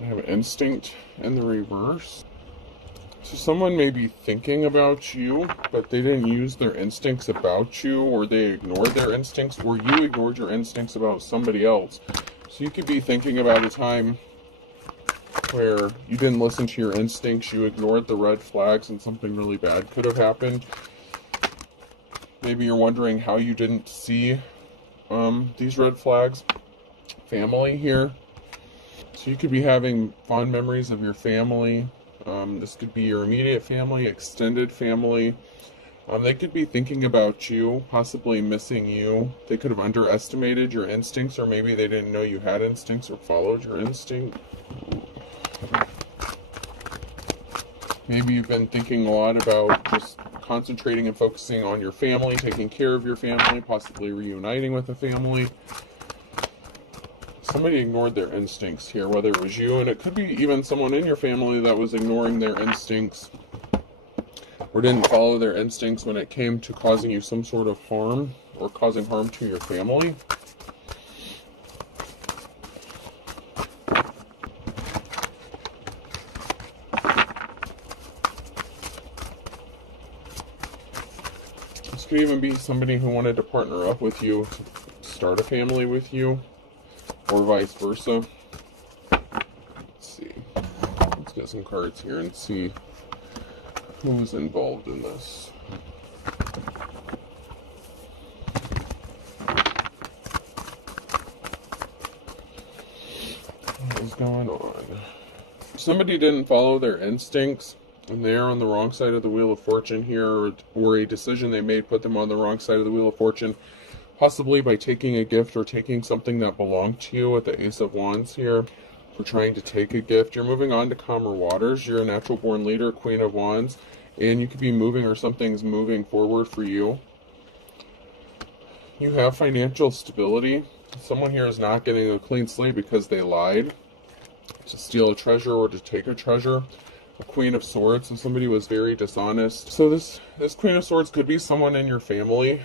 I have instinct in the reverse. So someone may be thinking about you, but they didn't use their instincts about you, or they ignored their instincts, or you ignored your instincts about somebody else. So you could be thinking about a time where you didn't listen to your instincts, you ignored the red flags, and something really bad could have happened. Maybe you're wondering how you didn't see these red flags. Family here. So you could be having fond memories of your family. This could be your immediate family, extended family. They could be thinking about you, possibly missing you. They could have underestimated your instincts, or maybe they didn't know you had instincts or followed your instinct. Maybe you've been thinking a lot about just concentrating and focusing on your family, taking care of your family, possibly reuniting with a family. Somebody ignored their instincts here, whether it was you, and it could be even someone in your family that was ignoring their instincts or didn't follow their instincts when it came to causing you some sort of harm or causing harm to your family. This could even be somebody who wanted to partner up with you, to start a family with you, or vice versa. Let's see. Let's get some cards here and see who's involved in this. What is going on? Somebody didn't follow their instincts, and they're on the wrong side of the Wheel of Fortune here, or a decision they made put them on the wrong side of the Wheel of Fortune. Possibly by taking a gift or taking something that belonged to you with the Ace of Wands here. For trying to take a gift. You're moving on to calmer waters. You're a natural born leader, Queen of Wands. And you could be moving, or something's moving forward for you. You have financial stability. Someone here is not getting a clean slate because they lied to steal a treasure or to take a treasure. A Queen of Swords. So somebody was very dishonest. So this Queen of Swords could be someone in your family.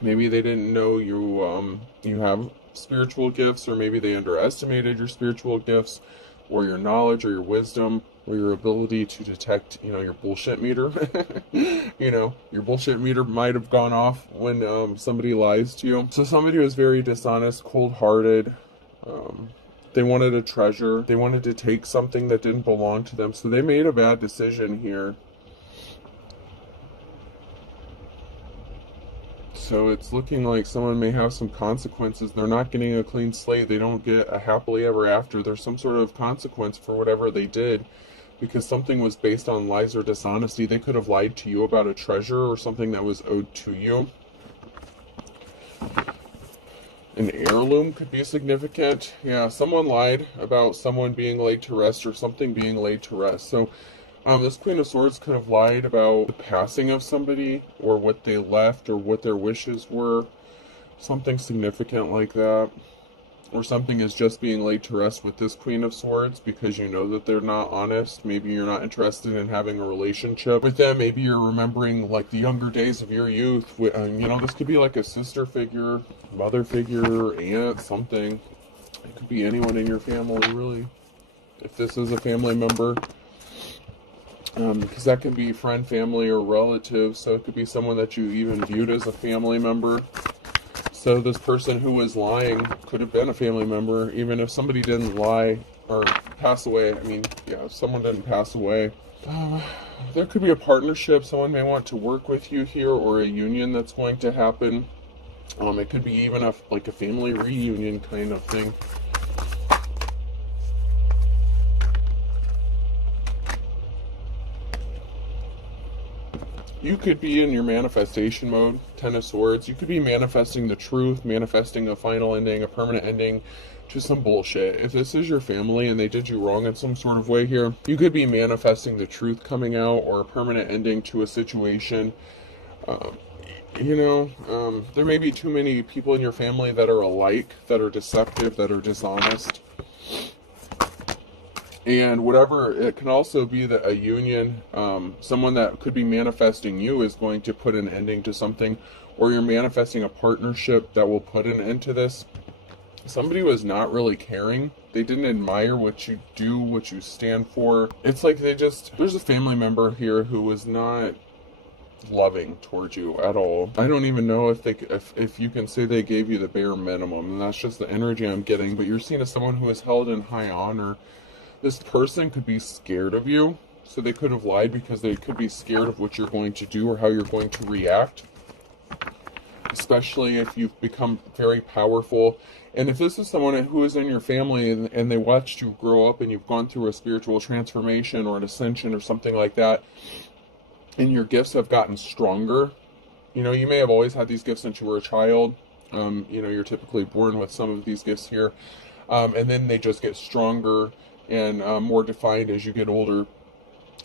Maybe they didn't know you have spiritual gifts, or maybe they underestimated your spiritual gifts, or your knowledge, or your wisdom, or your ability to detect, your bullshit meter. Your bullshit meter might have gone off when somebody lies to you. So somebody was very dishonest, cold-hearted. They wanted a treasure. They wanted to take something that didn't belong to them. So they made a bad decision here. So it's looking like someone may have some consequences. They're not getting a clean slate. They don't get a happily ever after. There's some sort of consequence for whatever they did, because something was based on lies or dishonesty. They could have lied to you about a treasure or something that was owed to you. An heirloom could be significant. Yeah, someone lied about someone being laid to rest or something being laid to rest. So this Queen of Swords could have lied about the passing of somebody, or what they left, or what their wishes were. Something significant like that. Or something is just being laid to rest with this Queen of Swords because you know that they're not honest. Maybe you're not interested in having a relationship with them. Maybe you're remembering like the younger days of your youth. This could be like a sister figure, mother figure, aunt, something. It could be anyone in your family, really. If this is a family member. Because that can be friend, family, or relative. So it could be someone that you even viewed as a family member. So this person who was lying could have been a family member, even if somebody didn't lie or pass away. If someone didn't pass away. There could be a partnership. Someone may want to work with you here, or a union that's going to happen. It could be even a family reunion kind of thing. You could be in your manifestation mode, Ten of Swords. You could be manifesting the truth, manifesting a final ending, a permanent ending to some bullshit. If this is your family and they did you wrong in some sort of way here, you could be manifesting the truth coming out, or a permanent ending to a situation. There may be too many people in your family that are alike, that are deceptive, that are dishonest. And whatever, it can also be that a union, someone that could be manifesting you is going to put an ending to something, or you're manifesting a partnership that will put an end to this. Somebody was not really caring they didn't admire what you do, what you stand for. It's like there's a family member here who was not loving towards you at all. I don't even know if you can say they gave you the bare minimum, and that's just the energy I'm getting. But you're seen as someone who is held in high honor. This person could be scared of you, so they could have lied because they could be scared of what you're going to do or how you're going to react, especially if you've become very powerful. And if this is someone who is in your family and they watched you grow up and you've gone through a spiritual transformation or an ascension or something like that, and your gifts have gotten stronger. You know, you may have always had these gifts since you were a child. You know, you're typically born with some of these gifts here. And then they just get stronger and more defined as you get older,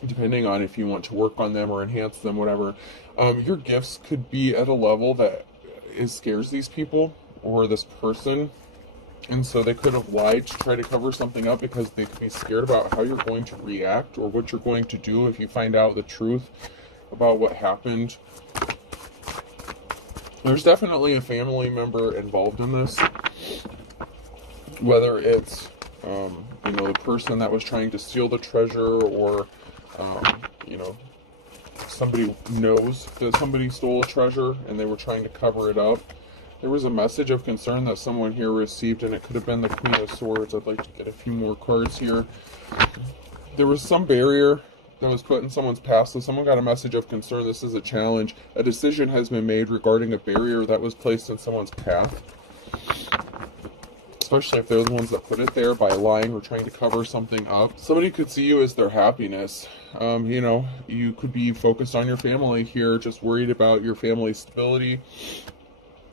depending on if you want to work on them or enhance them, whatever. Your gifts could be at a level that scares these people or this person. And so they could have lied to try to cover something up because they could be scared about how you're going to react or what you're going to do if you find out the truth about what happened. There's definitely a family member involved in this, whether it's you know, the person that was trying to steal the treasure, or you know, somebody knows that somebody stole a treasure and they were trying to cover it up. There was a message of concern that someone here received, and it could have been the Queen of Swords. I'd like to get a few more cards here. There was some barrier that was put in someone's past, so someone got a message of concern. This is a challenge. A decision has been made regarding a barrier that was placed in someone's path, especially if they're the ones that put it there by lying or trying to cover something up. Somebody could see you as their happiness. You know, you could be focused on your family here, just worried about your family's stability.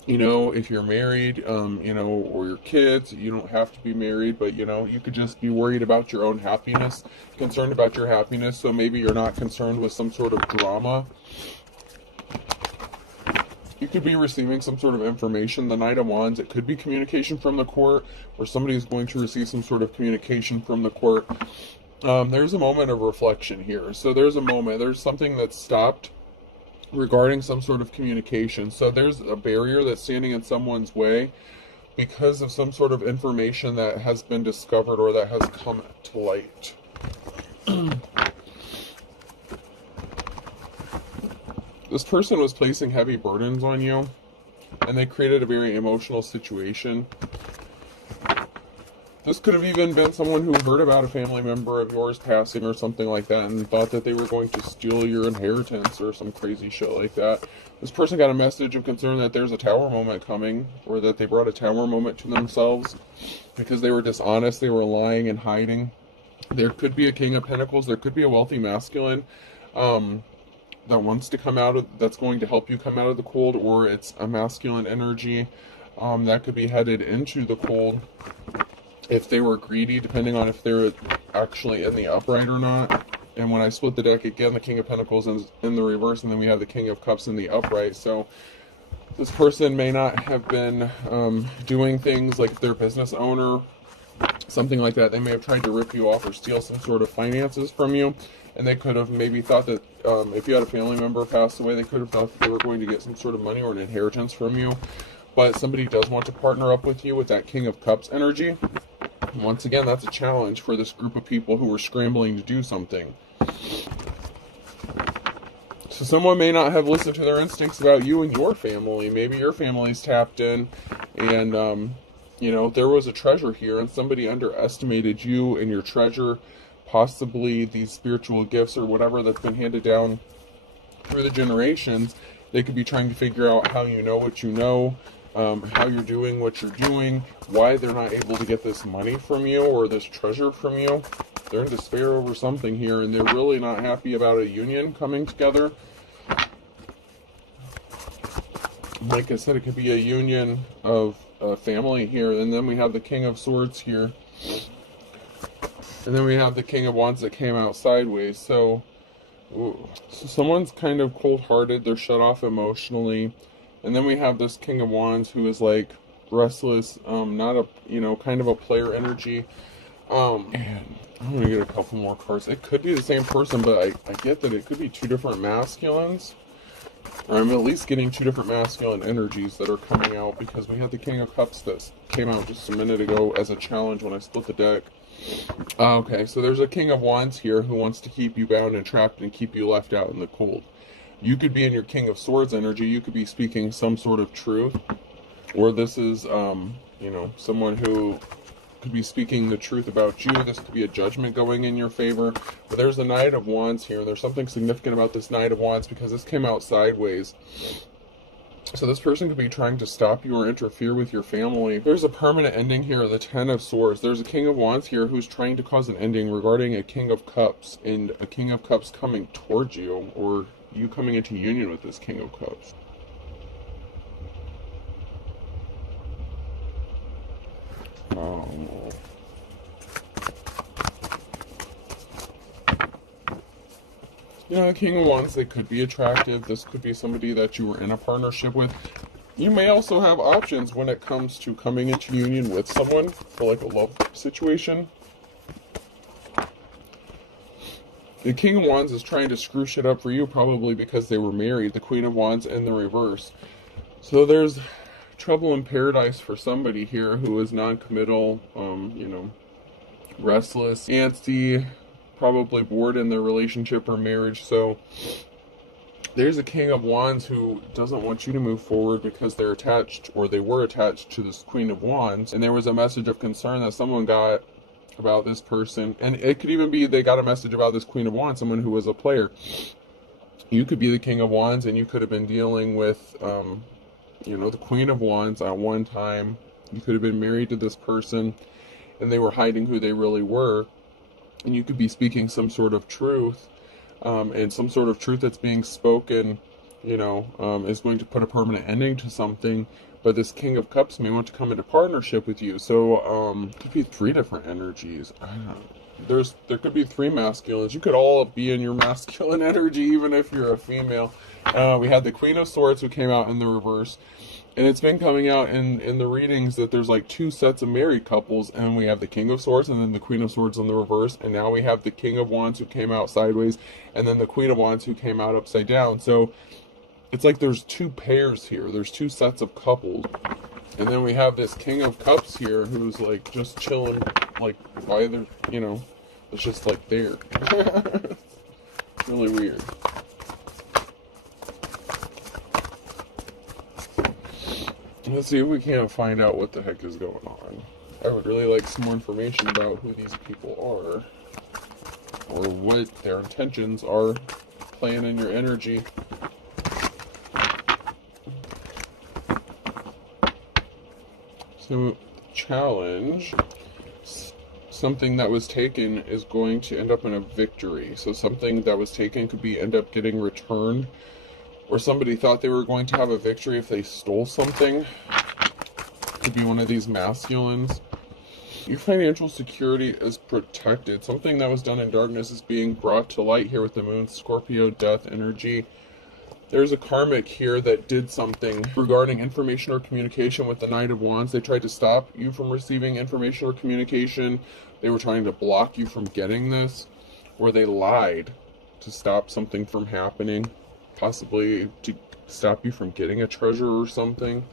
You know, if you're married, you know, or your kids, you don't have to be married, but, you know, you could just be worried about your own happiness, concerned about your happiness. So maybe you're not concerned with some sort of drama. You could be receiving some sort of information. The Knight of Wands, it could be communication from the court, or somebody is going to receive some sort of communication from the court. There's a moment of reflection here. So there's something that's stopped regarding some sort of communication. So there's a barrier that's standing in someone's way because of some sort of information that has been discovered or that has come to light. This person was placing heavy burdens on you, and they created a very emotional situation. This could have even been someone who heard about a family member of yours passing or something like that and thought that they were going to steal your inheritance or some crazy shit like that. This person got a message of concern that there's a tower moment coming, or that they brought a tower moment to themselves because they were dishonest, they were lying and hiding. There could be a King of Pentacles, there could be a wealthy masculine that wants to come out of, that's going to help you come out of the cold, or it's a masculine energy that could be headed into the cold. If they were greedy, depending on if they're actually in the upright or not. And when I split the deck again, the King of Pentacles is in the reverse, and then we have the King of Cups in the upright. So this person may not have been doing things like if they're a business owner, something like that. They may have tried to rip you off or steal some sort of finances from you. And they could have maybe thought that if you had a family member pass away, they could have thought that they were going to get some sort of money or an inheritance from you. But somebody does want to partner up with you with that King of Cups energy. Once again, that's a challenge for this group of people who are scrambling to do something. So someone may not have listened to their instincts about you and your family. Maybe your family's tapped in, and you know, there was a treasure here, and somebody underestimated you and your treasure, possibly these spiritual gifts or whatever that's been handed down through the generations. They could be trying to figure out how you know what you know, how you're doing what you're doing, why they're not able to get this money from you or this treasure from you. They're in despair over something here, and they're really not happy about a union coming together. Like I said, it could be a union of family here. And then we have the King of Swords here. And then we have the King of Wands that came out sideways. So someone's kind of cold-hearted. They're shut off emotionally. And then we have this King of Wands who is like restless, not a, you know, kind of a player energy. And I'm going to get a couple more cards. It could be the same person, but I get that it could be two different masculines. Or I'm at least getting two different masculine energies that are coming out, because we had the King of Cups that came out just a minute ago as a challenge when I split the deck. Okay, so there's a King of Wands here who wants to keep you bound and trapped and keep you left out in the cold. You could be in your King of Swords energy. You could be speaking some sort of truth. Or this is, you know, someone who could be speaking the truth about you. This could be a judgment going in your favor. But there's a Knight of Wands here. There's something significant about this Knight of Wands because this came out sideways. So this person could be trying to stop you or interfere with your family. There's a permanent ending here, the Ten of Swords. There's a King of Wands here who's trying to cause an ending regarding a King of Cups, and a King of Cups coming towards you, or you coming into union with this King of Cups. Yeah, King of Wands, they could be attractive. This could be somebody that you were in a partnership with. You may also have options when it comes to coming into union with someone for like a love situation. The King of Wands is trying to screw shit up for you, probably because they were married. The Queen of Wands in the reverse. So there's trouble in paradise for somebody here who is non-committal, you know, restless, antsy, probably bored in their relationship or marriage. So there's a King of Wands who doesn't want you to move forward because they're attached, or they were attached to this Queen of Wands, and there was a message of concern that someone got about this person. And it could even be they got a message about this Queen of Wands, someone who was a player. You could be the King of Wands and you could have been dealing with you know, the Queen of Wands at one time. You could have been married to this person and they were hiding who they really were. And you could be speaking some sort of truth, and some sort of truth that's being spoken, you know, is going to put a permanent ending to something. But this King of Cups may want to come into partnership with you. So, it could be three different energies. I don't know. There could be three masculines. You could all be in your masculine energy, even if you're a female. We had the Queen of Swords who came out in the reverse. And it's been coming out in the readings that there's like two sets of married couples, and we have the King of Swords and then the Queen of Swords in the reverse, and now we have the King of Wands who came out sideways, and then the Queen of Wands who came out upside down. So it's like there's two pairs here. There's two sets of couples. And then we have this King of Cups here who's like just chilling, like by the, you know, it's just like there. It's really weird. Let's see if we can't find out what the heck is going on. I would really like some more information about who these people are, or what their intentions are playing in your energy. So, challenge. Something that was taken is going to end up in a victory. So something that was taken could be end up getting returned, or somebody thought they were going to have a victory if they stole something. Could be one of these masculines. Your financial security is protected. Something that was done in darkness is being brought to light here with the Moon, Scorpio, death energy. There's a karmic here that did something regarding information or communication with the Knight of Wands. They tried to stop you from receiving information or communication. They were trying to block you from getting this, or they lied to stop something from happening. Possibly to stop you from getting a treasure or something.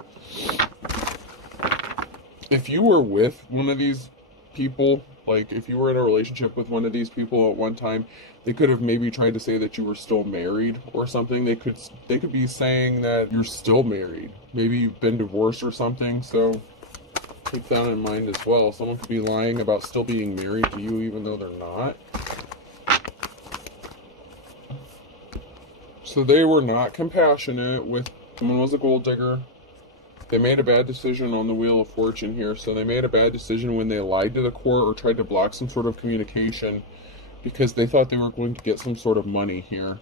If you were with one of these people, like if you were in a relationship with one of these people at one time, they could have maybe tried to say that you were still married or something. They could be saying that you're still married. Maybe you've been divorced or something, so keep that in mind as well. Someone could be lying about still being married to you even though they're not. So they were not compassionate with someone was a gold digger. They made a bad decision on the Wheel of Fortune here. So they made a bad decision when they lied to the court or tried to block some sort of communication because they thought they were going to get some sort of money here.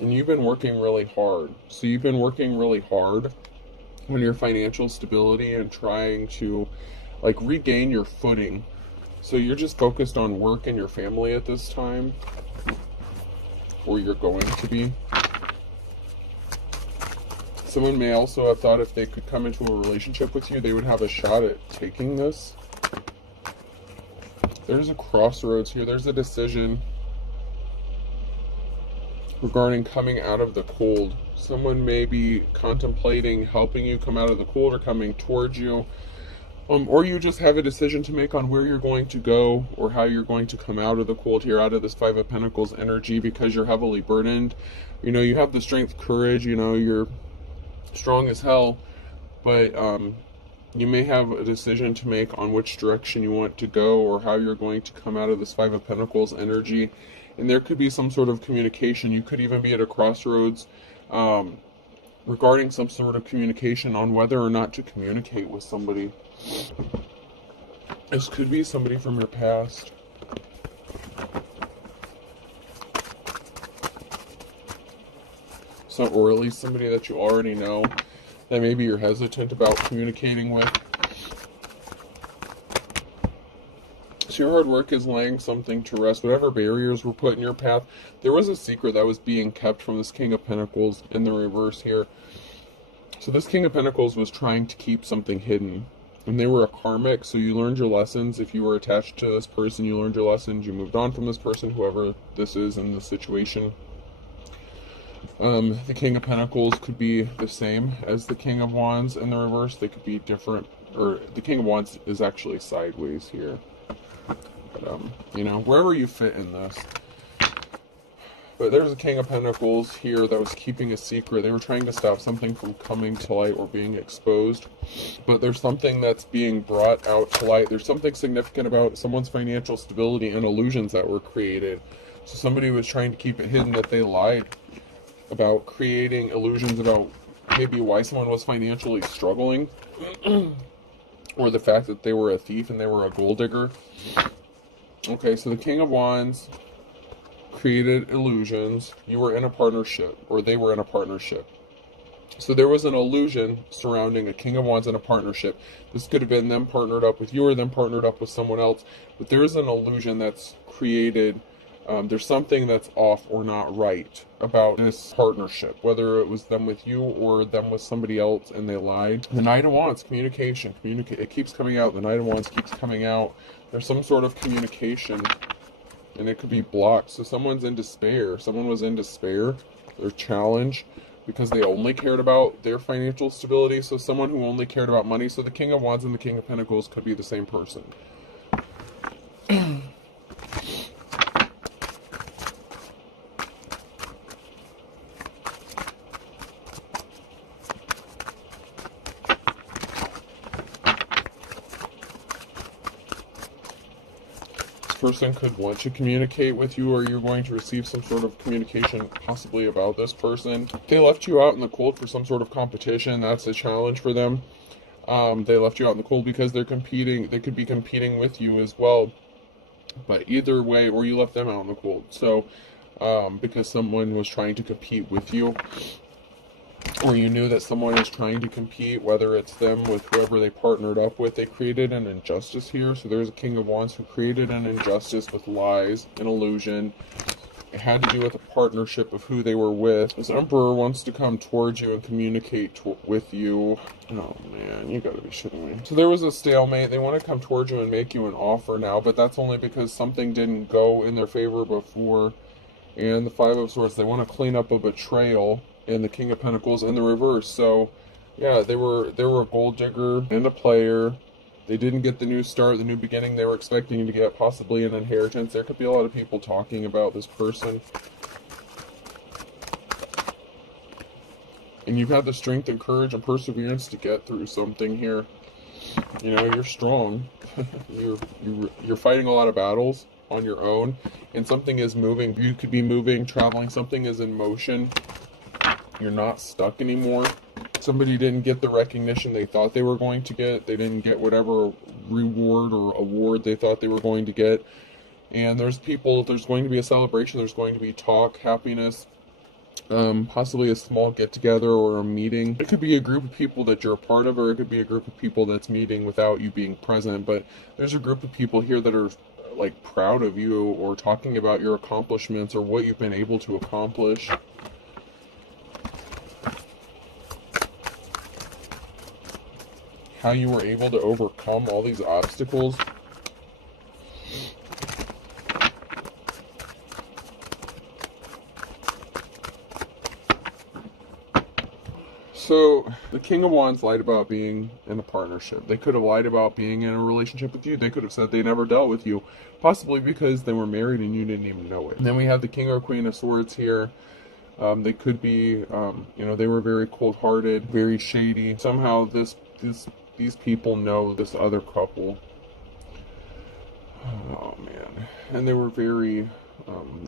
And you've been working really hard. So you've been working really hard on your financial stability and trying to like regain your footing. So you're just focused on work and your family at this time, or you're going to be. Someone may also have thought if they could come into a relationship with you, they would have a shot at taking this. There's a crossroads here. There's a decision. regarding coming out of the cold. Someone may be contemplating helping you come out of the cold or coming towards you. Or you just have a decision to make on where you're going to go or how you're going to come out of the cold here, out of this Five of Pentacles energy, because you're heavily burdened. You know, you have the strength, courage, you know, you're strong as hell, but you may have a decision to make on which direction you want to go or how you're going to come out of this Five of Pentacles energy. And there could be some sort of communication. You could even be at a crossroads regarding some sort of communication on whether or not to communicate with somebody. This could be somebody from your past. So, or at least somebody that you already know that maybe you're hesitant about communicating with. So your hard work is laying something to rest. Whatever barriers were put in your path, there was a secret that was being kept from this King of Pentacles in the reverse here. So this King of Pentacles was trying to keep something hidden. And they were a karmic, so you learned your lessons. If you were attached to this person, you learned your lessons. You moved on from this person, whoever this is in the situation. The King of Pentacles could be the same as the King of Wands in the reverse. They could be different, or the King of Wands is actually sideways here. But, you know, wherever you fit in this. But there's a King of Pentacles here that was keeping a secret. They were trying to stop something from coming to light or being exposed. But there's something that's being brought out to light. There's something significant about someone's financial stability and illusions that were created. So somebody was trying to keep it hidden that they lied about creating illusions about maybe why someone was financially struggling. Or the fact that they were a thief and they were a gold digger. Okay, so the King of Wands created illusions. You were in a partnership, or they were in a partnership. So there was an illusion surrounding a King of Wands in a partnership. This could have been them partnered up with you or them partnered up with someone else. But there is an illusion that's created. There's something that's off or not right about this partnership, whether it was them with you or them with somebody else and they lied. The Knight of Wands, communication. It keeps coming out. The Knight of Wands keeps coming out. There's some sort of communication, and it could be blocked. So someone's in despair. Someone was in despair. They're challenged because they only cared about their financial stability. So someone who only cared about money. So the King of Wands and the King of Pentacles could be the same person. Person could want to communicate with you, or you're going to receive some sort of communication possibly about this person. They left you out in the cold for some sort of competition. That's a challenge for them. They left you out in the cold because they're competing. They could be competing with you as well. But either way, or you left them out in the cold. So because someone was trying to compete with you, or you knew that someone was trying to compete, whether it's them with whoever they partnered up with. They created an injustice here. So there's a King of Wands who created an injustice with lies and illusion. It had to do with a partnership of who they were with. This Emperor wants to come towards you and communicate with you. Oh man, you gotta be shitting me. So there was a stalemate. They want to come towards you and make you an offer now, but that's only because something didn't go in their favor before. And the Five of Swords, they want to clean up a betrayal. And the King of Pentacles in the reverse. So yeah, they were a gold digger and a player. They didn't get the new start, the new beginning they were expecting to get, possibly an inheritance. There could be a lot of people talking about this person. And you've had the strength and courage and perseverance to get through something here. You know, you're strong. you're fighting a lot of battles on your own, and something is moving. You could be moving, traveling. Something is in motion. You're not stuck anymore. Somebody didn't get the recognition they thought they were going to get. They didn't get whatever reward or award they thought they were going to get. And there's going to be a celebration. There's going to be talk, happiness, possibly a small get-together or a meeting. It could be a group of people that you're a part of, or it could be a group of people that's meeting without you being present. But there's a group of people here that are like proud of you, or talking about your accomplishments or what you've been able to accomplish. How you were able to overcome all these obstacles. So, the King of Wands lied about being in a partnership. They could have lied about being in a relationship with you. They could have said they never dealt with you, possibly because they were married and you didn't even know it. And then we have the King or Queen of Swords here. They could be, they were very cold-hearted, very shady. Somehow these people know this other couple. Oh, man. And they were very,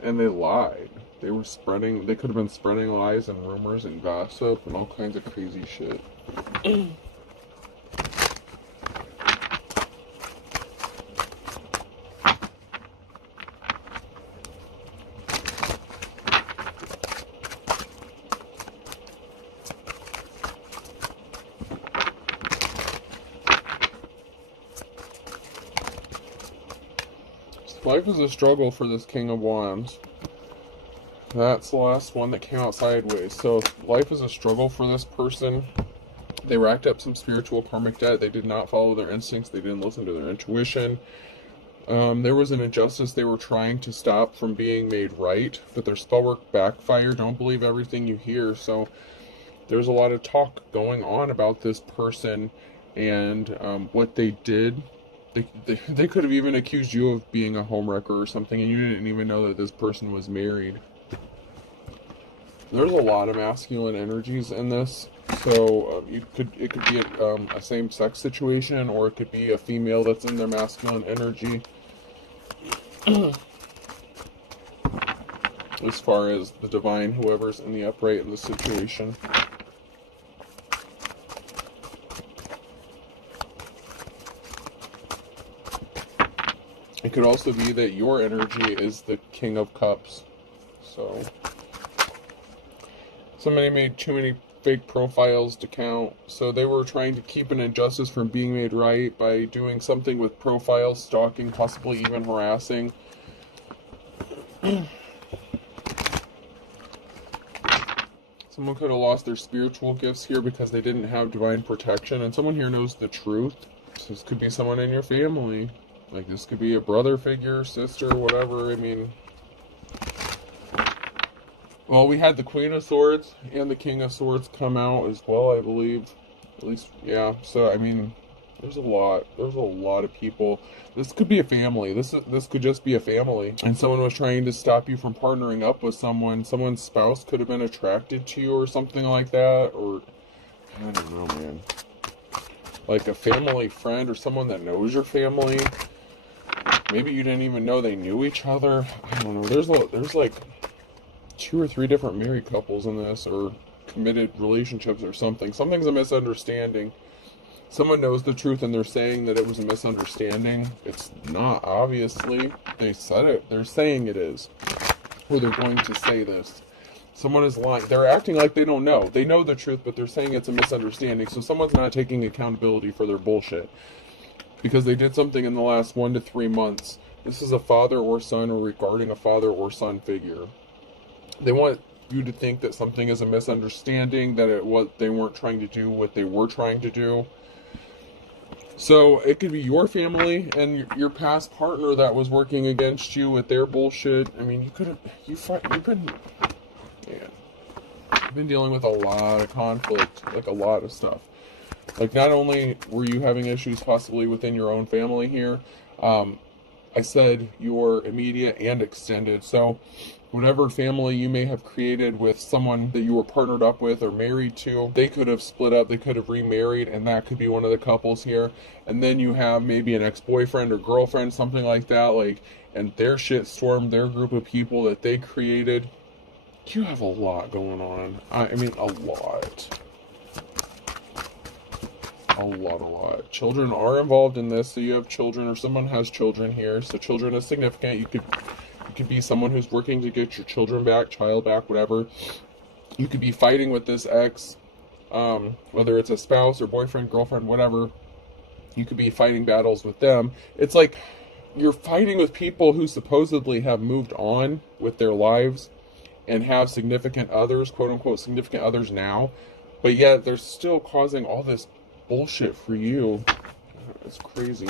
and they lied. They could have been spreading lies and rumors and gossip and all kinds of crazy shit. Life is a struggle for this King of Wands. That's the last one that came out sideways. So life is a struggle for this person. They racked up some spiritual karmic debt. They did not follow their instincts. They didn't listen to their intuition. There was an injustice they were trying to stop from being made right, but their spell work backfired. Don't believe everything you hear. So there's a lot of talk going on about this person and what they did. They could have even accused you of being a homewrecker or something, and you didn't even know that this person was married. There's a lot of masculine energies in this, so it could be a same-sex situation, or it could be a female that's in their masculine energy. As far as the divine, whoever's in the upright in the situation. It could also be that your energy is the King of Cups. So, somebody made too many fake profiles to count. So they were trying to keep an injustice from being made right by doing something with profiles, stalking, possibly even harassing. Someone could have lost their spiritual gifts here because they didn't have divine protection. And someone here knows the truth. So this could be someone in your family. Like, this could be a brother figure, sister, whatever. I mean, well, we had the Queen of Swords and the King of Swords come out as well, I believe. At least, yeah. So, I mean, there's a lot of people. This could be a family. This could just be a family. And someone was trying to stop you from partnering up with someone. Someone's spouse could have been attracted to you or something like that. Or, I don't know, man. Like a family friend or someone that knows your family. Maybe you didn't even know they knew each other. I don't know. There's like 2 or 3 different married couples in this, or committed relationships or something. Something's a misunderstanding. Someone knows the truth and they're saying that it was a misunderstanding. It's not, obviously. They said it. They're saying it is. Or they're going to say this. Someone is lying. They're acting like they don't know. They know the truth, but they're saying it's a misunderstanding. So someone's not taking accountability for their bullshit. Because they did something in the last 1 to 3 months. This is a father or son, or regarding a father or son figure. They want you to think that something is a misunderstanding, that they weren't trying to do what they were trying to do. So it could be your family and your past partner that was working against you with their bullshit. I mean, you've been dealing with a lot of conflict, like a lot of stuff. Like, not only were you having issues possibly within your own family here, I said your immediate and extended. So whatever family you may have created with someone that you were partnered up with or married to, they could have split up, they could have remarried, and that could be one of the couples here. And then you have maybe an ex-boyfriend or girlfriend, something like that, like, and their shit stormed their group of people that they created. You have a lot going on. I mean, a lot. A lot. Children are involved in this, so you have children, or someone has children here, so children is significant. You could be someone who's working to get your children back, child back, whatever. You could be fighting with this ex, whether it's a spouse or boyfriend, girlfriend, whatever. You could be fighting battles with them. It's like you're fighting with people who supposedly have moved on with their lives and have significant others, quote unquote significant others now, but yet they're still causing all this bullshit for you. It's crazy.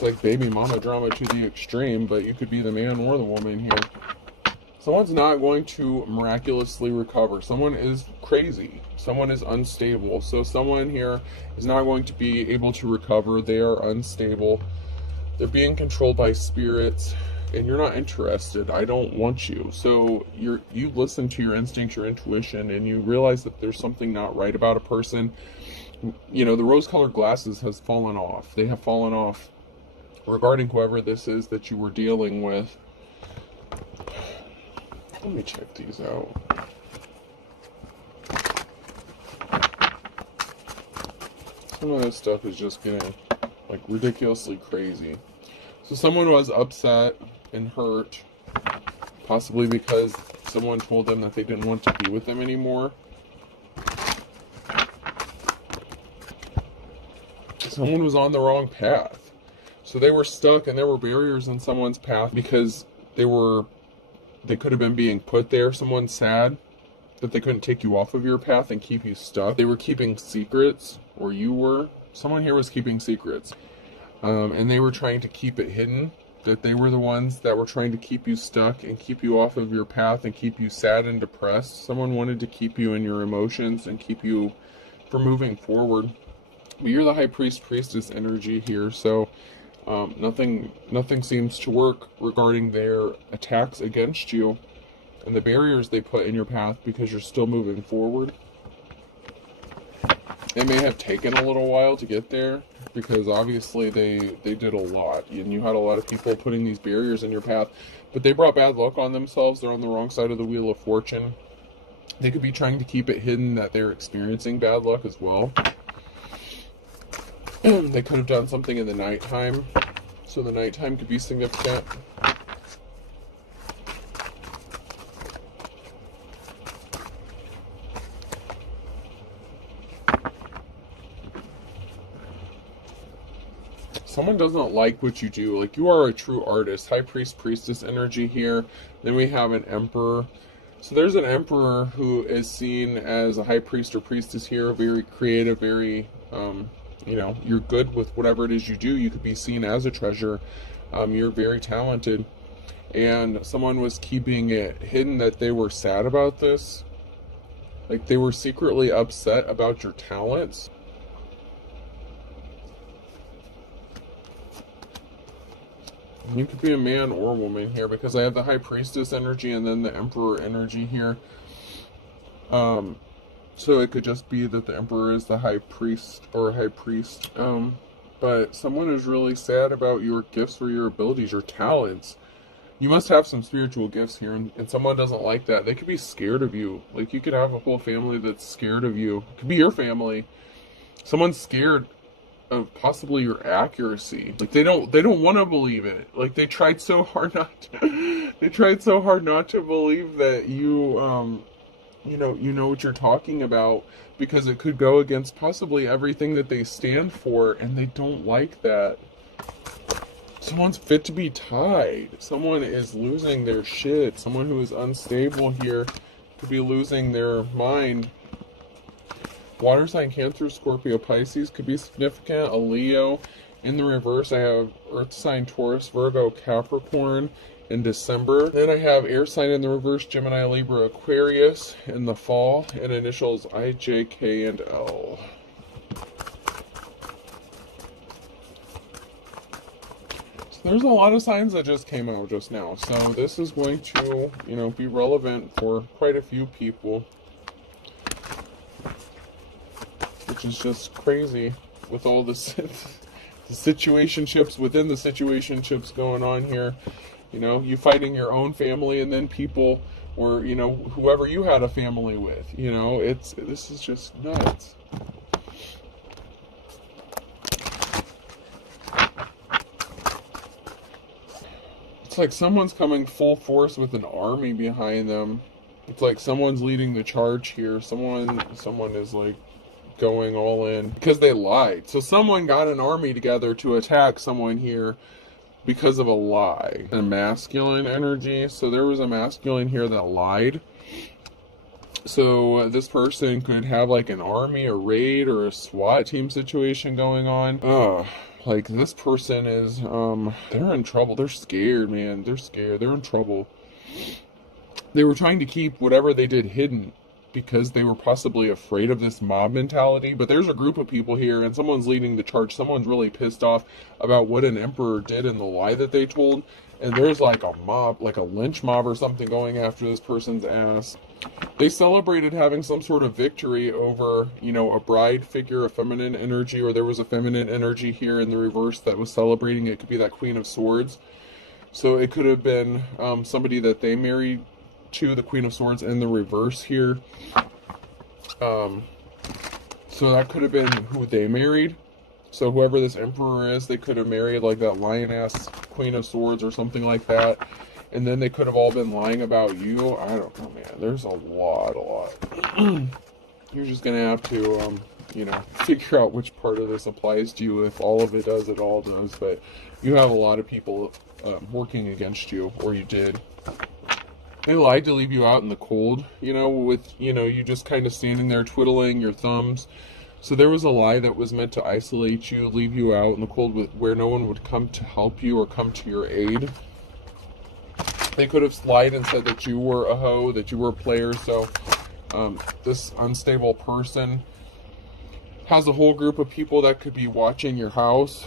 It's like baby mama drama to the extreme, but you could be the man or the woman here. Someone's not going to miraculously recover. Someone is crazy. Someone is unstable. So someone here is not going to be able to recover. They are unstable. They're being controlled by spirits, and you're not interested. I don't want you. So you listen to your instinct, your intuition, and you realize that there's something not right about a person. You know, the rose-colored glasses has fallen off. They have fallen off regarding whoever this is that you were dealing with. Let me check these out. Some of this stuff is just getting like ridiculously crazy. So someone was upset and hurt, possibly because someone told them that they didn't want to be with them anymore. Someone was on the wrong path. So they were stuck, and there were barriers in someone's path because they could have been being put there. Someone's sad that they couldn't take you off of your path and keep you stuck. They were keeping secrets, or you were. Someone here was keeping secrets. And they were trying to keep it hidden, that they were the ones that were trying to keep you stuck and keep you off of your path and keep you sad and depressed. Someone wanted to keep you in your emotions and keep you from moving forward. But you're the high priest, priestess energy here, so nothing seems to work regarding their attacks against you and the barriers they put in your path because you're still moving forward. It may have taken a little while to get there because obviously they did a lot, and you had a lot of people putting these barriers in your path, but they brought bad luck on themselves. They're on the wrong side of the wheel of fortune. They could be trying to keep it hidden that they're experiencing bad luck as well. They could have done something in the nighttime, so the nighttime could be significant. Someone doesn't like what you do. Like, you are a true artist. High priest, priestess energy here. Then we have an emperor. So there's an emperor who is seen as a high priest or priestess here, very creative, very you know, you're good with whatever it is you do. You could be seen as a treasure. You're very talented. And someone was keeping it hidden that they were sad about this. Like, they were secretly upset about your talents. You could be a man or a woman here because I have the high priestess energy and then the emperor energy here. So it could just be that the emperor is the high priest or high priest. But someone is really sad about your gifts or your abilities, your talents. You must have some spiritual gifts here, and someone doesn't like that. They could be scared of you. Like, you could have a whole family that's scared of you. It could be your family. Someone's scared of possibly your accuracy. Like, they don't want to believe it. Like, they tried so hard not to believe that you you know what you're talking about, because it could go against possibly everything that they stand for, and they don't like that. Someone's fit to be tied. Someone is losing their shit. Someone who is unstable here could be losing their mind. Water sign, Cancer, Scorpio, Pisces could be significant. A Leo. In the reverse, I have Earth sign, Taurus, Virgo, Capricorn in December. Then I have air sign in the reverse, Gemini, Libra, Aquarius in the fall, and initials I, J, K, and L. So there's a lot of signs that just came out just now. So this is going to, be relevant for quite a few people, which is just crazy with all this the situationships within the situationships going on here. You fighting your own family, and then people, or whoever you had a family with. This is just nuts. It's like someone's coming full force with an army behind them. It's like someone's leading the charge here. Someone is like going all in because they lied. So someone got an army together to attack someone here because of a lie. A masculine energy. So there was a masculine here that lied. So this person could have like an army, a raid, or a SWAT team situation going on. Like this person is, they're in trouble. They're scared, man. They're scared. They're in trouble. They were trying to keep whatever they did hidden because they were possibly afraid of this mob mentality. But there's a group of people here, and someone's leading the charge. Someone's really pissed off about what an emperor did and the lie that they told. And there's like a mob, like a lynch mob or something going after this person's ass. They celebrated having some sort of victory over, you know, a bride figure, a feminine energy, or there was a feminine energy here in the reverse that was celebrating. It could be that Queen of Swords. So it could have been somebody that they married to, the Queen of Swords in the reverse here. So that could have been who they married. So whoever this emperor is, they could have married like that lion-ass Queen of Swords or something like that. And then they could have all been lying about you. I don't know, man. There's a lot. You're just going to have to, you know, figure out which part of this applies to you. If all of it does, it all does. But you have a lot of people working against you, or you did. They lied to leave you out in the cold, you know, with, you know, you just kind of standing there twiddling your thumbs. So there was a lie that was meant to isolate you, leave you out in the cold where no one would come to help you or come to your aid. They could have lied and said that you were a hoe, that you were a player. So this unstable person has a whole group of people that could be watching your house.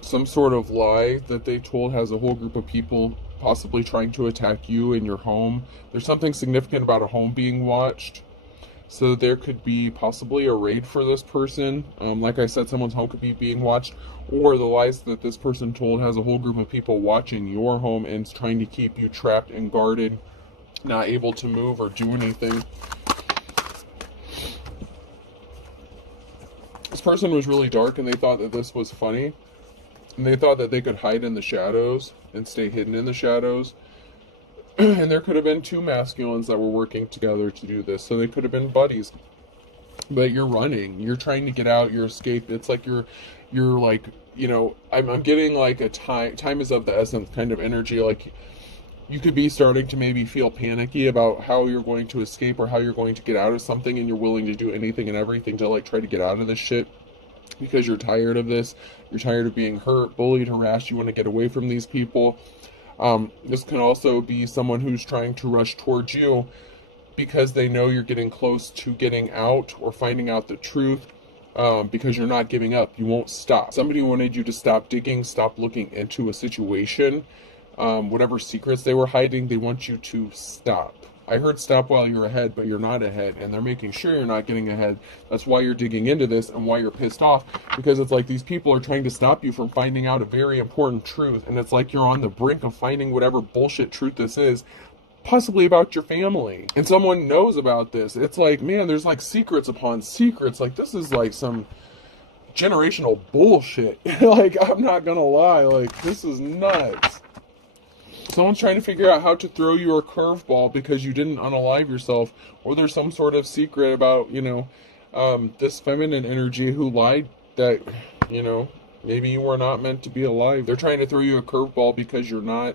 Some sort of lie that they told has a whole group of people possibly trying to attack you in your home. There's something significant about a home being watched. So there could be possibly a raid for this person. Like I said, someone's home could be being watched. Or the lies that this person told has a whole group of people watching your home and trying to keep you trapped and guarded, not able to move or do anything. This person was really dark and they thought that this was funny. And they thought that they could hide in the shadows and stay hidden in the shadows. And there could have been two masculines that were working together to do this. So they could have been buddies. But you're running. You're trying to get out. You're escaped. It's like you're like, you know, I'm getting like a time is of the essence kind of energy. Like you could be starting to maybe feel panicky about how you're going to escape or how you're going to get out of something. And you're willing to do anything and everything to like try to get out of this shit. Because you're tired of this. You're tired of being hurt, bullied, harassed. You want to get away from these people. This can also be someone who's trying to rush towards you because they know you're getting close to getting out or finding out the truth, because you're not giving up. You won't stop. Somebody wanted you to stop digging, stop looking into a situation. Whatever secrets they were hiding, they want you to stop. I heard stop while you're ahead, but you're not ahead, and they're making sure you're not getting ahead. That's why you're digging into this and why you're pissed off, because it's like these people are trying to stop you from finding out a very important truth, and it's like you're on the brink of finding whatever bullshit truth this is, possibly about your family, and someone knows about this. It's like, man, there's like secrets upon secrets. Like this is like some generational bullshit. Like, I'm not gonna lie, like this is nuts. Someone's trying to figure out how to throw you a curveball because you didn't unalive yourself, or there's some sort of secret about, you know, this feminine energy who lied that, you know, maybe you were not meant to be alive. They're trying to throw you a curveball because you're not,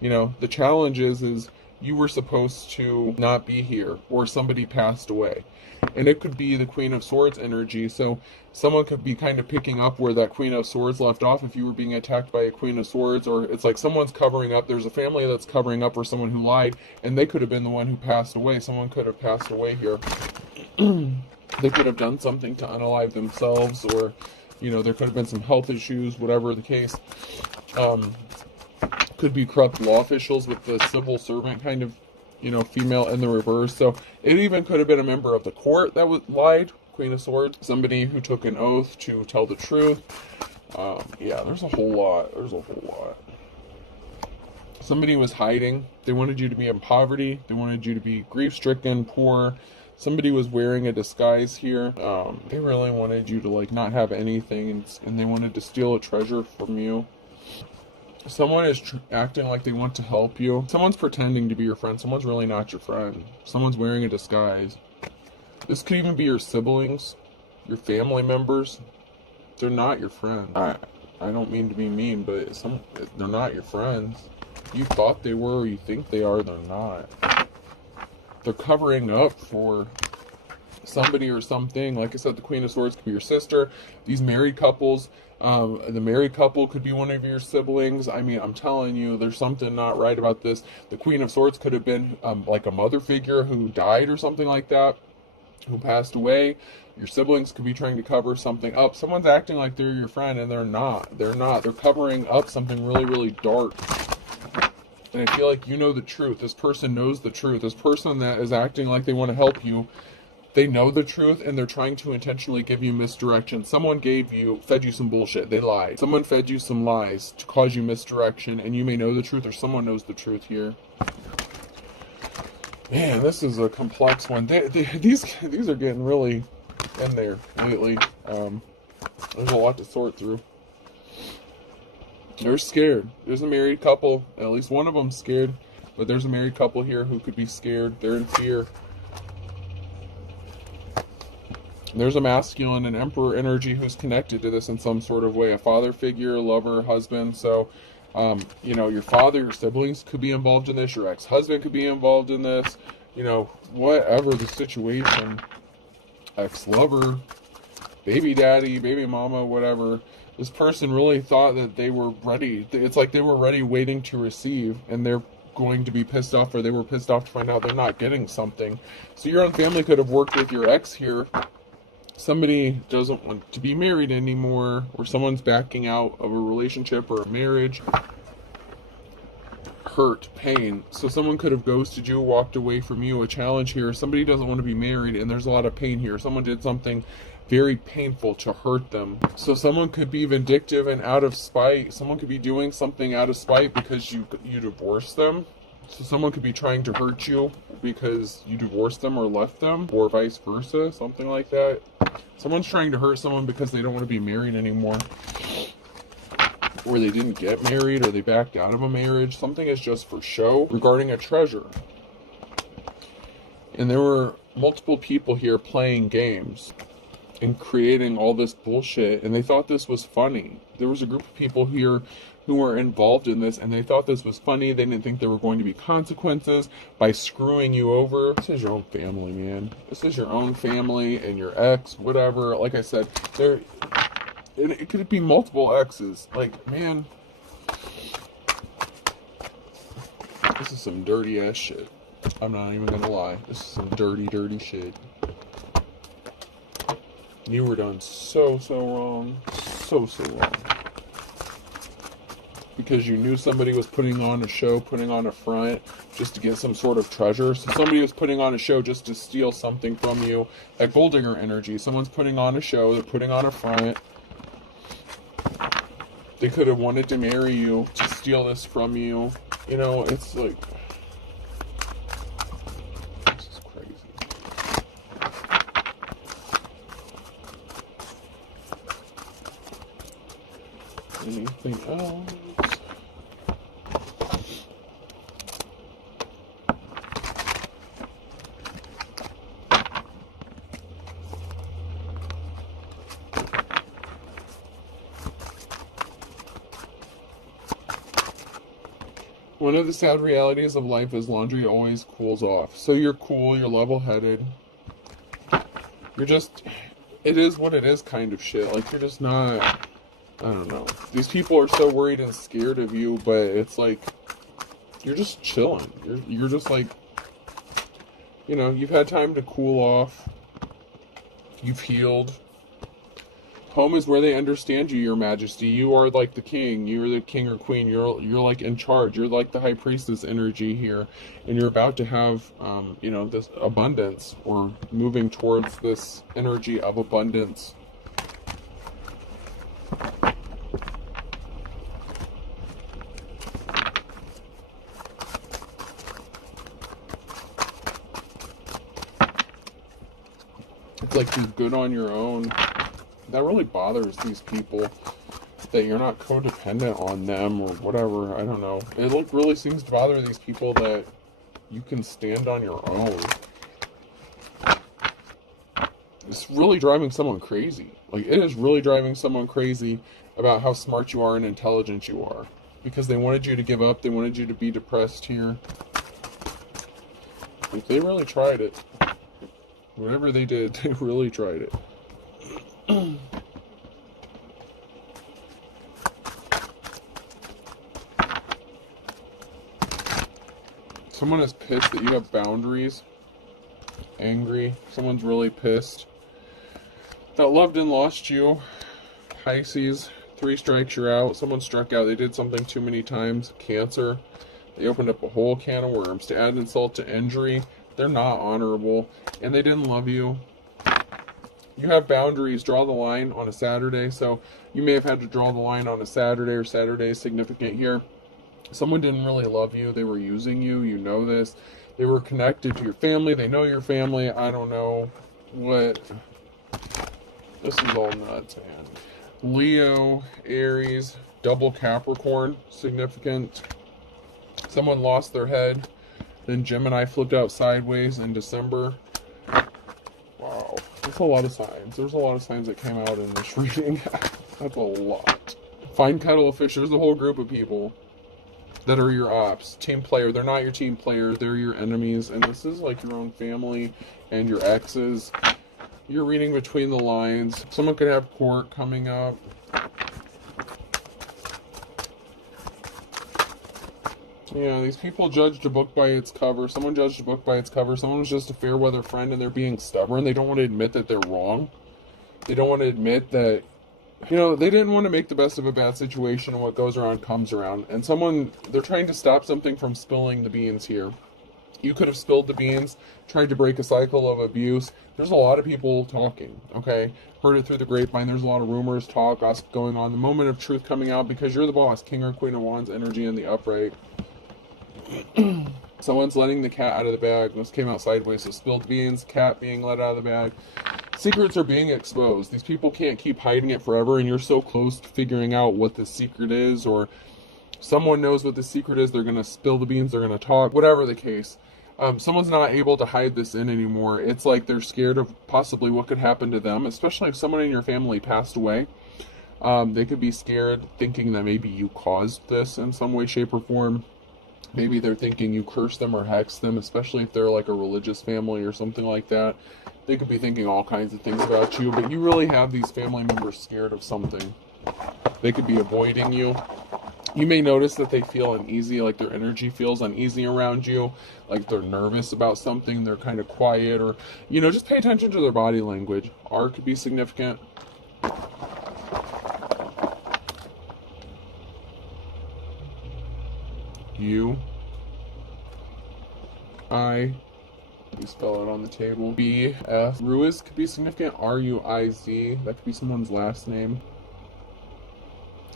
you know, the challenge is you were supposed to not be here, or somebody passed away. And it could be the Queen of Swords energy. So someone could be kind of picking up where that Queen of Swords left off if you were being attacked by a Queen of Swords, or it's like someone's covering up. There's a family that's covering up for someone who lied, and they could have been the one who passed away. Someone could have passed away here. They could have done something to unalive themselves, or, you know, there could have been some health issues, whatever the case. Could be corrupt law officials with the civil servant kind of, you know, female in the reverse. So it even could have been a member of the court that lied, Queen of Swords, somebody who took an oath to tell the truth. Yeah, there's a whole lot. Somebody was hiding. They wanted you to be in poverty. They wanted you to be grief-stricken, poor. Somebody was wearing a disguise here. They really wanted you to like not have anything, and they wanted to steal a treasure from you. Someone is acting like they want to help you. Someone's pretending to be your friend. Someone's really not your friend. Someone's wearing a disguise. This could even be your siblings, your family members. They're not your friends. I don't mean to be mean, but they're not your friends. You thought they were, or you think they are, they're not. They're covering up for somebody or something. Like I said, the Queen of Swords could be your sister. These married couples, the married couple could be one of your siblings. I mean, I'm telling you, there's something not right about this. The Queen of Swords could have been like a mother figure who died or something like that, who passed away. Your siblings could be trying to cover something up. Someone's acting like they're your friend, and they're not. They're not. They're covering up something really, really dark. And I feel like you know the truth. This person knows the truth. This person that is acting like they want to help you, they know the truth, and they're trying to intentionally give you misdirection. Someone fed you some bullshit. They lied. Someone fed you some lies to cause you misdirection, and you may know the truth, or someone knows the truth here. Man, this is a complex one. These are getting really in there lately. There's a lot to sort through. They're scared. There's a married couple. At least one of them's scared. But there's a married couple here who could be scared. They're in fear. There's a masculine and emperor energy who's connected to this in some sort of way. A father figure, lover, husband. So, your father, your siblings could be involved in this. Your ex-husband could be involved in this. Whatever the situation. Ex-lover, baby daddy, baby mama, whatever. This person really thought that they were ready. It's like they were ready, waiting to receive, and they're going to be pissed off, or they were pissed off to find out they're not getting something. So your own family could have worked with your ex here. Somebody doesn't want to be married anymore, or someone's backing out of a relationship or a marriage. Hurt, pain. So someone could have ghosted you, walked away from you. A challenge here. Somebody doesn't want to be married, and there's a lot of pain here. Someone did something very painful to hurt them. So someone could be vindictive and out of spite. Someone could be doing something out of spite because you divorced them. So someone could be trying to hurt you because you divorced them or left them, or vice versa, something like that. Someone's trying to hurt someone because they don't want to be married anymore, or they didn't get married, or they backed out of a marriage. Something is just for show regarding a treasure. And there were multiple people here playing games and creating all this bullshit, and they thought this was funny. There was a group of people here who were involved in this, and they thought this was funny. They didn't think there were going to be consequences by screwing you over. This is your own family, man. This is your own family and your ex, whatever. Like I said, it could be multiple exes. Like, man, this is some dirty ass shit. I'm not even gonna lie. This is some dirty, dirty shit. You were done so wrong. So wrong. Because you knew somebody was putting on a show, putting on a front, just to get some sort of treasure. So somebody was putting on a show just to steal something from you. That gold digger energy. Someone's putting on a show, they're putting on a front. They could have wanted to marry you to steal this from you. It's like... this is crazy. Anything else? One of the sad realities of life is laundry always cools off. So you're cool, you're level-headed. You're just... it is what it is kind of shit. Like, you're just not... I don't know. These people are so worried and scared of you, but it's like... you're just chilling. You're just like... you've had time to cool off. You've healed. Home is where they understand you, your majesty. You are like the king. You're the king or queen. You're like in charge. You're like the high priestess energy here. And you're about to have, this abundance, or moving towards this energy of abundance. It's like you're good on your own. That really bothers these people, that you're not codependent on them or whatever. I don't know. It really seems to bother these people that you can stand on your own. It's really driving someone crazy. Like, it is really driving someone crazy about how smart you are and intelligent you are. because they wanted you to give up. They wanted you to be depressed here. Like, they really tried it. Whatever they did, they really tried it. Someone is pissed that you have boundaries. Angry. Someone's really pissed. That loved and lost you. Pisces. 3 strikes, you're out. Someone struck out. They did something too many times. Cancer. They opened up a whole can of worms. To add insult to injury, they're not honorable. And they didn't love you. You have boundaries. Draw the line on a Saturday. So you may have had to draw the line on a Saturday, or Saturday is significant here. Someone didn't really love you. They were using you. You know this. They were connected to your family. They know your family. I don't know what. This is all nuts, man. Leo, Aries, double Capricorn, significant. Someone lost their head. Then Gemini flipped out sideways in December. Wow. That's a lot of signs. There's a lot of signs that came out in this reading. That's a lot. Find cuttlefish. There's a whole group of people that are your ops. Team player. They're not your team player. They're your enemies. And this is like your own family and your exes. You're reading between the lines. Someone could have court coming up. Yeah, these people judged a book by its cover. Someone judged a book by its cover. Someone was just a fair weather friend and they're being stubborn. They don't want to admit that they're wrong. They don't want to admit that, you know, they didn't want to make the best of a bad situation, and what goes around comes around. And they're trying to stop something from spilling the beans here. You could have spilled the beans, tried to break a cycle of abuse. There's a lot of people talking, okay? Heard it through the grapevine. There's a lot of rumors, talk, gossip going on. The moment of truth coming out because you're the boss. King or Queen of Wands energy in the upright. Someone's letting the cat out of the bag. This came out sideways, so spilled beans, cat being let out of the bag. Secrets are being exposed. These people can't keep hiding it forever, and you're so close to figuring out what the secret is, or someone knows what the secret is. They're going to spill the beans. They're going to talk. Whatever the case. Someone's not able to hide this in anymore. It's like they're scared of possibly what could happen to them, especially if someone in your family passed away. They could be scared, thinking that maybe you caused this in some way, shape, or form. Maybe they're thinking you cursed them or hexed them, especially if they're like a religious family or something like that. They could be thinking all kinds of things about you, but you really have these family members scared of something. They could be avoiding you. You may notice that they feel uneasy, like their energy feels uneasy around you, like they're nervous about something, they're kind of quiet, or, you know, just pay attention to their body language. R could be significant. U, I, you spell it on the table. B, F, Ruiz could be significant. R-U-I-Z, that could be someone's last name.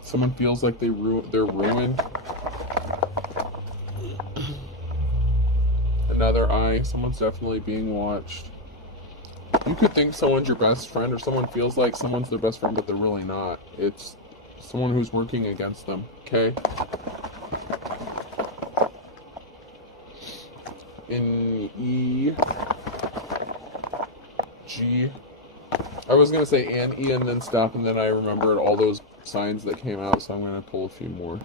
Someone feels like they're ruined. Another I, someone's definitely being watched. You could think someone's your best friend, or someone feels like someone's their best friend, but they're really not. It's someone who's working against them, okay? In E, G, I was going to say and E and then stop, and then I remembered all those signs that came out, so I'm going to pull a few more.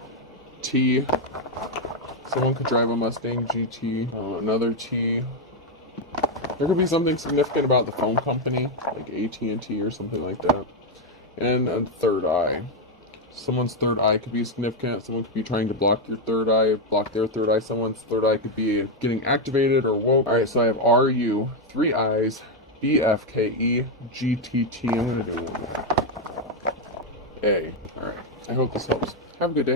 T, someone could drive a Mustang GT. Another T. There could be something significant about the phone company, like AT&T or something like that. And a third eye. Someone's third eye could be significant. Someone could be trying to block your third eye, block their third eye. Someone's third eye could be getting activated or woke. Alright, so I have RU, 3 eyes, BFKE, GTT. I'm going to do one more. A. Alright, I hope this helps. Have a good day.